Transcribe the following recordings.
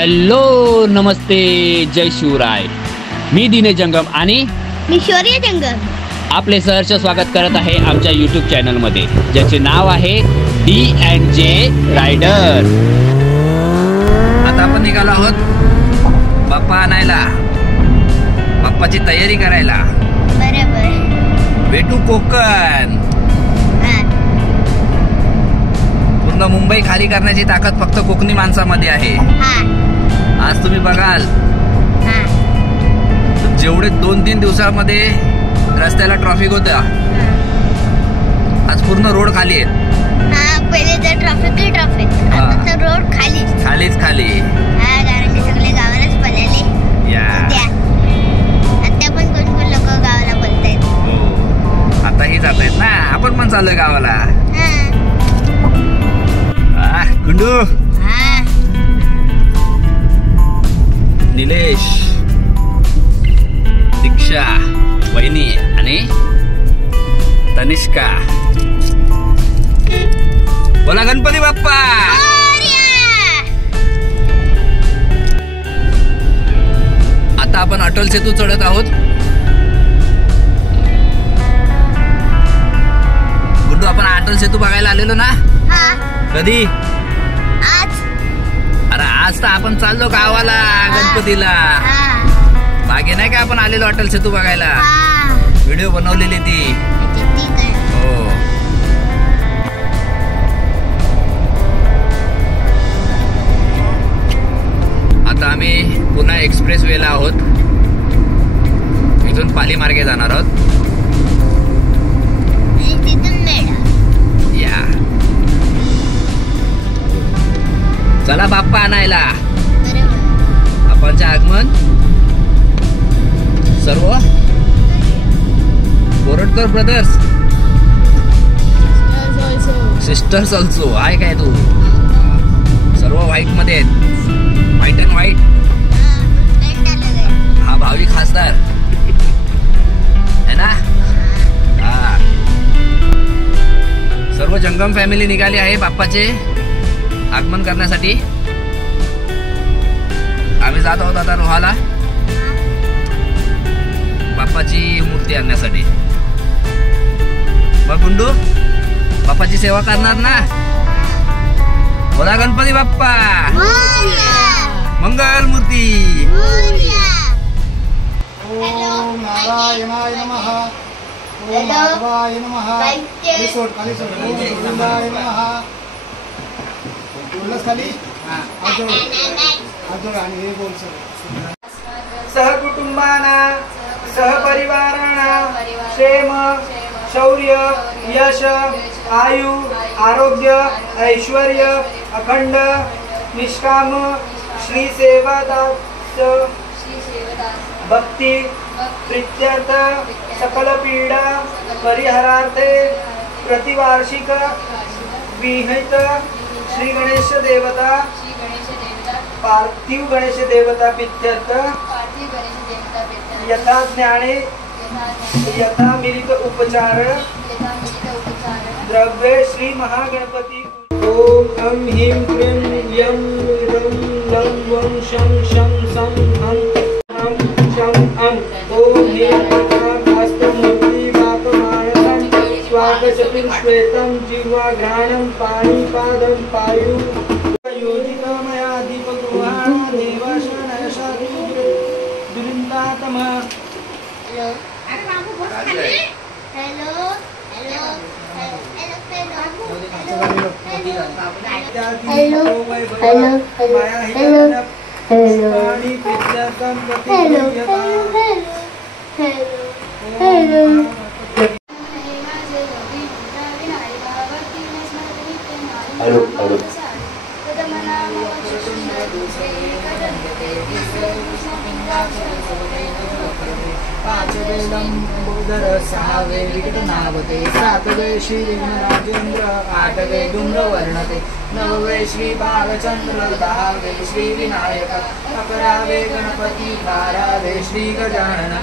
Hello नमस्ते जय शिवराय. मी दिनेश जंगम आणि मी शौर्य जंगम आपले सहर्ष स्वागत करत आहे आमच्या यूट्यूब चॅनलमध्ये, ज्याचे नाव आहे D&J रायडर. आता आपण निघालो आहोत बाप्पा आणायला, बाप्पाची तयारी करायला. बरोबर. भेटू कोकण. पूर्ण मुंबई खाली करण्याची ताकद फक्त कोकणी माणसामध्ये आहे. आज तुम्ही बघाल जेवढे 2-3 दिवसामध्ये रस्त्याला ट्रॅफिक होता, आज पूर्ण रोड खाली आहे. पहिले तर ट्रॅफिक आता तर रोड खालीच खाली. कारण की सगळे गावालाच पळाले. आता पण कोण लोक गावाला पळतायत. हो, आताही जात आहेत ना, आपण पण चाललोय गावाला. गुंडू, निलेश, दीक्षा, वहिनी आणि तनिष्का. बोला गणपती बाप्पा. आता आपण अटल सेतू चढत आहोत. गुंडू, आपण अटल सेतू बघायला आलेलो ना. कधी? अरे आज तर आपण चाललो गावाला गणपतीला. मागे नाही का आपण आलेलो अटल सेतू बघायला, व्हिडिओ बनवलेली ती. हो. आता आम्ही पुन्हा एक्सप्रेस वेला आहोत. इथून पाली मार्गे जाणार आहोत. या चला बाप्पा आणायला. आपणचे आगमन सर्व बोरटकर ब्रदर्स, सिस्टर्स ऑल्सो. आहे काय तू? सर्व व्हाईट मध्ये आहेत, व्हाईट अँड व्हाईट. हा भावजी खासदार है ना. हा, सर्व जंगम फॅमिली निघाली आहे बाप्पाचे आगमन करण्यासाठी. आम्ही जात आहोत आता रोहाला बाप्पाची मूर्ती आणण्यासाठी. बघ गुंडू, बाप्पाची सेवा करणार ना. बोला गणपती बाप्पा. मंगल मूर्ती. ओम नारायणाय नमः. ओम माधवाय नमः. खाली सोड. ओम गोविंदाय नमः. बोललास खाली. आजोळ आणि हे बोल सर. सहकुटुंबाना सहपरिवाराना क्षेम शौर्य यश आयु आरोग्य ऐश्वर्य अखंड निष्काम श्री सेवादास भक्ती प्रीत्यर्थ सकल पीडा परिहारार्थे प्रतिवार्षिक विहित श्री गणेश देवता पार्थिव गणेश देवता प्रीत्यर्थ यथा ज्ञाने यथा मिलित उपचार द्रव्ये श्री महागणपती. ओम हम ह्रीं क्लीं यं रं लं वं शं शं सं हं हम शं अं. ओम ह्रीं क्लीं हस्तमूर्ति वाकमानसं स्वागचतुर्श्वेतं जिह्वाघ्राणं पाणिपादं पायु योजितमया दीपगृहाण देवाशनयशातु दुरिन्दातमः. सहावे विकटनावते सातवे श्री विघ्नराजेंद्र आठवे धूम्रवर्णते नववे श्री बालचंद्र दहावे श्री विनायक अकरावे गणपती बारावे श्री गजानन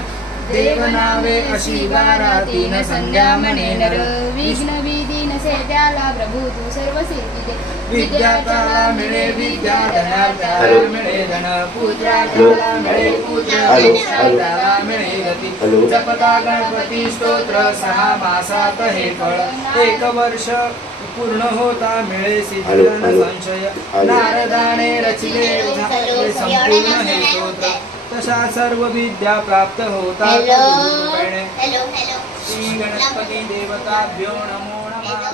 देवनावे अशी बारा तीन संध्या मणे नर विघ्न विधी नसे त्याला प्रभू तू सर्व सिद्धी दे विद्यार्थ्याला मिळे विद्या धनार्थ मिळे धन पुत्राला मिळे पुत्र त्याला मिळे गती जपता गणपती स्तोत्र 6 मासात हे फळ 1 वर्ष पूर्ण होता मिळे सिद्धन संशय नारदाने रचिले संपूर्ण हे स्तोत्र तशा सर्व विद्या प्राप्त होता श्री गणपती देवताभ्यो नमो नमः.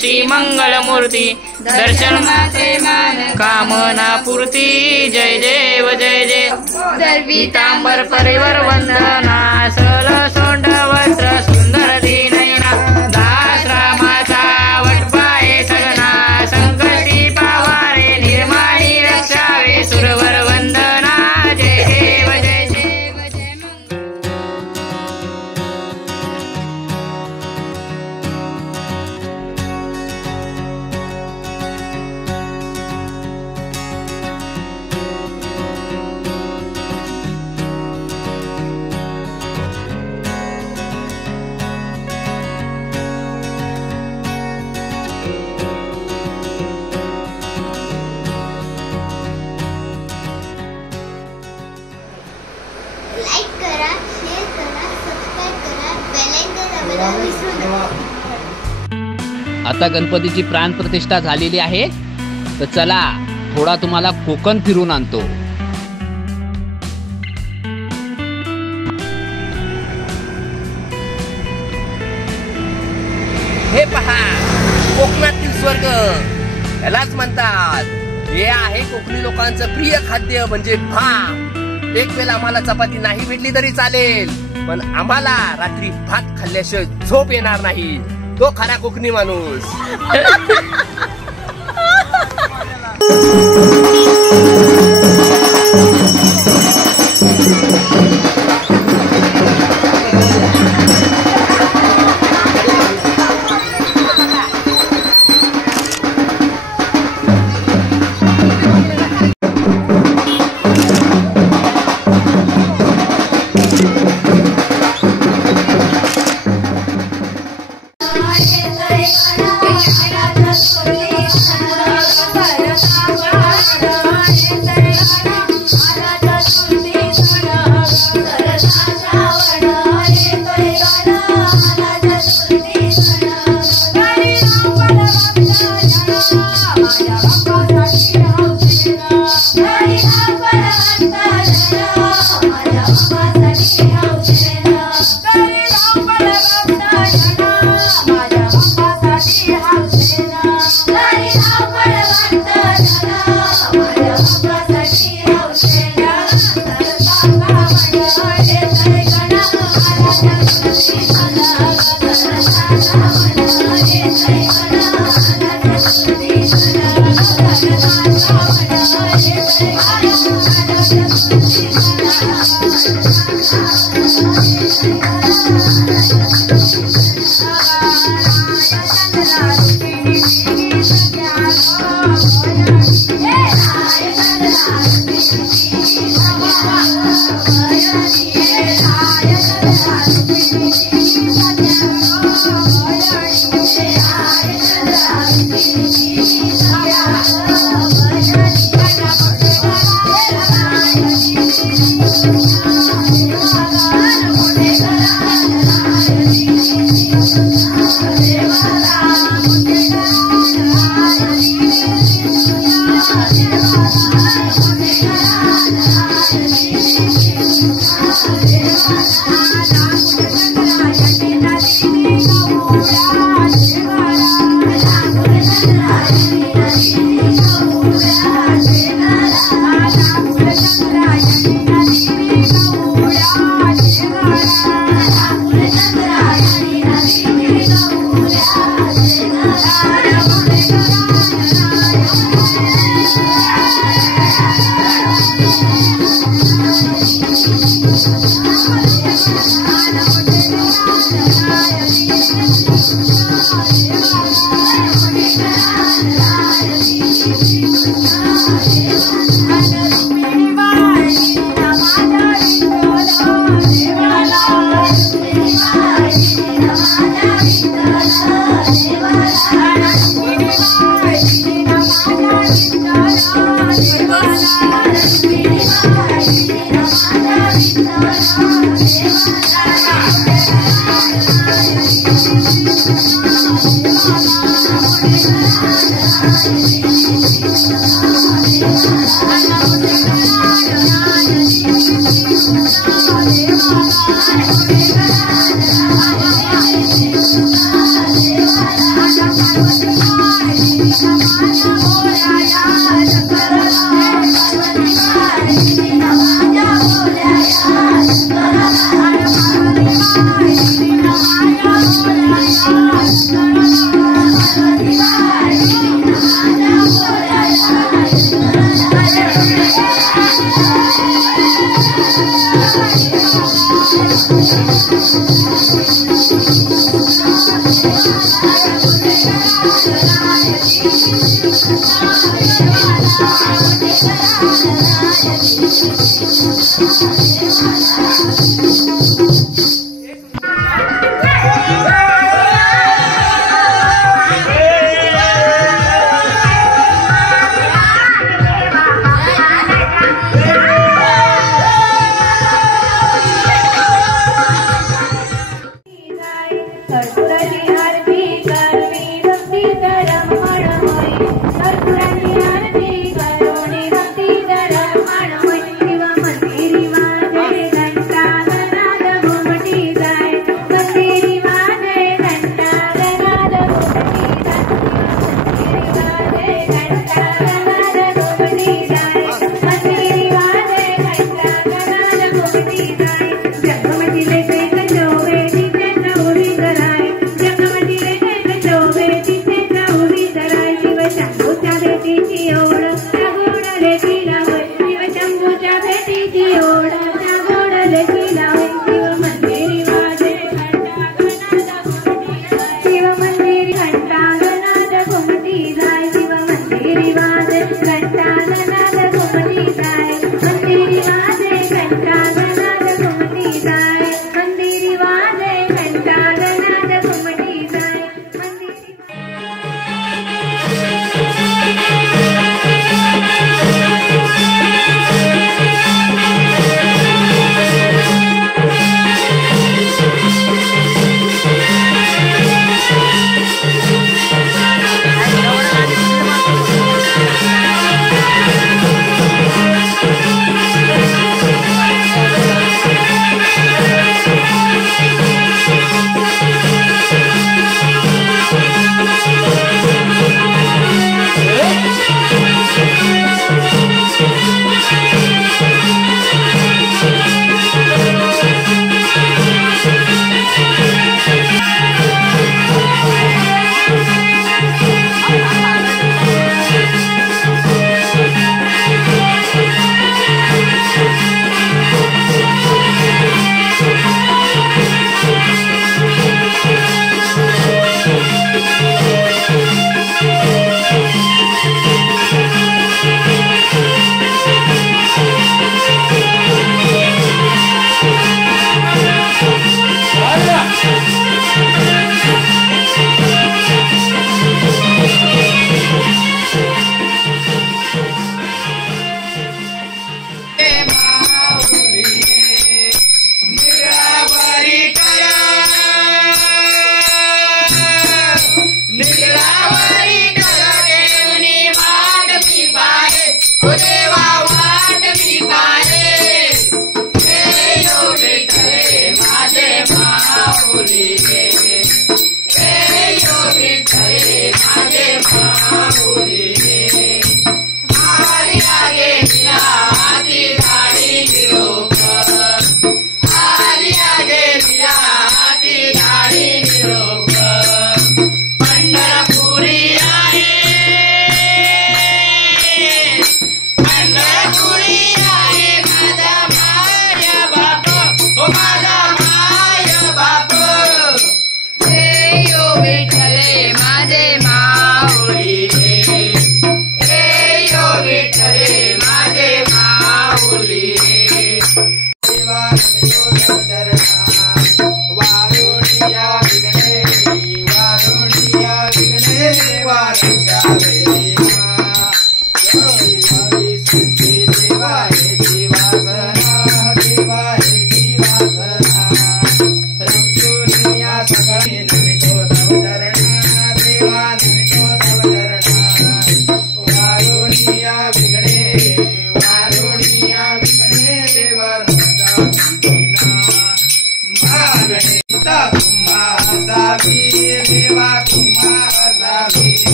श्री मंगल मूर्ती दर्शन कामना पूर्ती जय देव जय जय पीतांबर परिवर वंदना सल सोंड वस्त्र सुंदर दीनयना दास रामाचा वटपाये सगना संकटी पावारे निर्माणी रक्षावे सुरवर वंदना जय देव जय देव जय लाईक करा, शेअर करा, सबस्क्राईब करा, बेल आयकॉन दाबायला विसरू नका. आता गणपतीची प्राण प्रतिष्ठा झालेली आहे, तर चला थोडा तुम्हाला कोकण फिरून आणतो. हे पहा कोकणातील स्वर्ग यालाच म्हणतात. हे आहे कोकणी लोकांचं प्रिय खाद्य म्हणजे भात. एक वेळा आम्हाला चपाती नाही भेटली तरी चालेल, पण आम्हाला रात्री भात खाल्ल्याशिवाय झोप येणार नाही. तो खरा कोकणी माणूस. Yeah.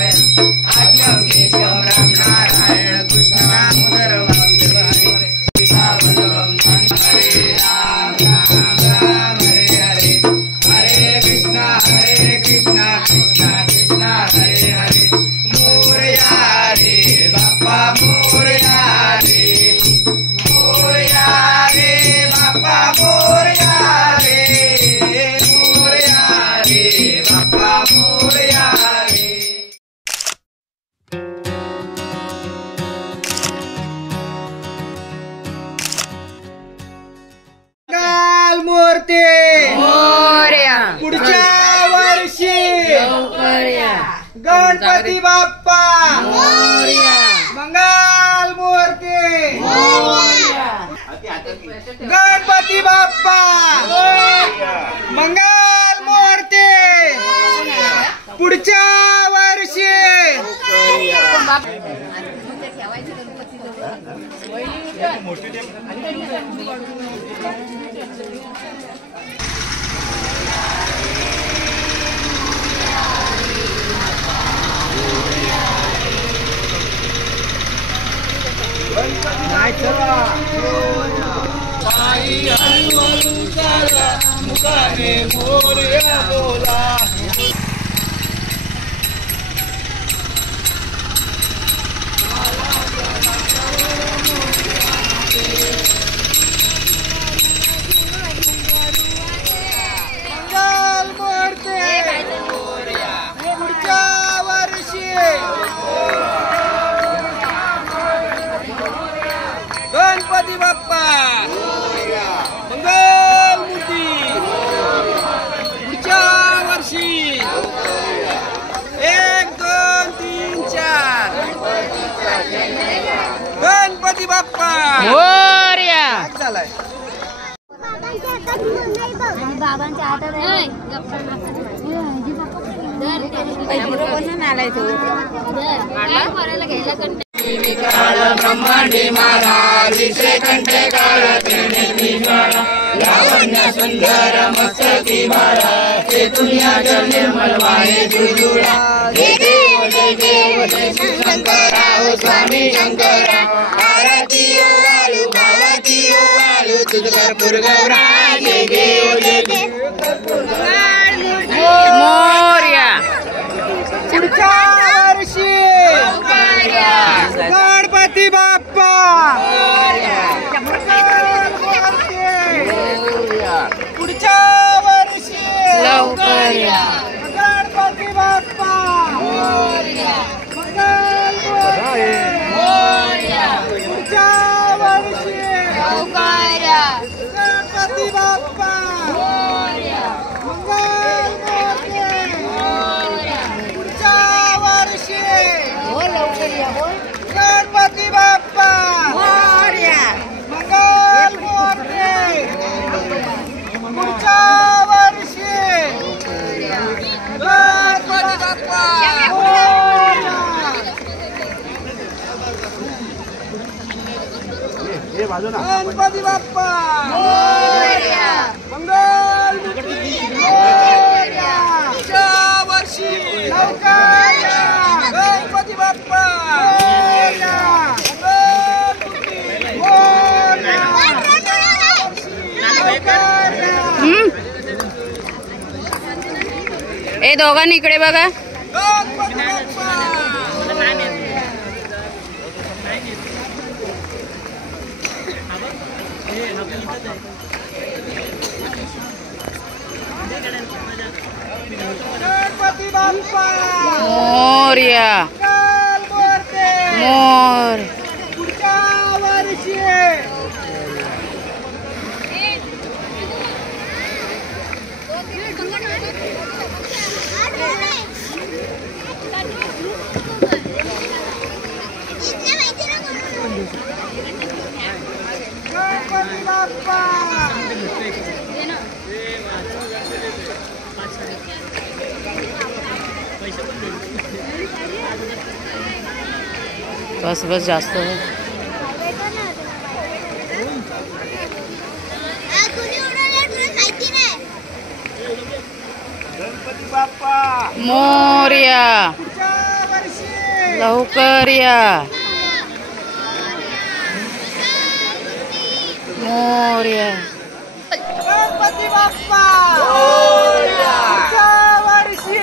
नारायण गणपती बाप्पा मंगल मूर्ती गणपती बाप्पा मंगल मूर्ती पुढच्या वर्षी नाही चला पायी हळूहळू चला मुखाने मोरया बोला मंगल मूर्ती पुढच्या वर्षी गणपती बाप्पा मंगल मूर्ती पुढच्या वर्षी 1 2 3 4 गणपती बाप्पा मोरया. झालाय बाबांच्या हातात ब्रह्मांडी महाराज दिसे कंठे काळ लावण्य सुंदर मस्तकी बाळा ते दुनिया जल निर्मल वाणे जुजुळा जय देव जय देव जय शंकरा ओ स्वामी शंकरा आरती ओवाळू भावाची ओवाळू तुझ कर्पूर गौरा जय देव जय देव मोरया. पुढच्या वर्षी गणपती बाप्पा पुढच्या वर्षी लवकर या. गणपती बाप्पा पुढच्या वर्षी गणपती बाप्पा पुढच्या वर्षी गणपती बाप्पा मंगल मूर्ती पुढच्या वर्षी गणपती बाप्पा गणपती बाप्पा मंगल मूर्ती पुढच्या वर्षी लवकर या. गणपती बाप्पा ए दोघांनी इकडे बघा. गणपती बाप्पा मोरया. मोर. पुढच्या वर्षी गणपती बाप्पा बस बस जास्त गणपती बाप्पा मोरया. पुढच्या वर्षी लवकर या. मोरया. गणपती बाप्पा पुढच्या वर्षी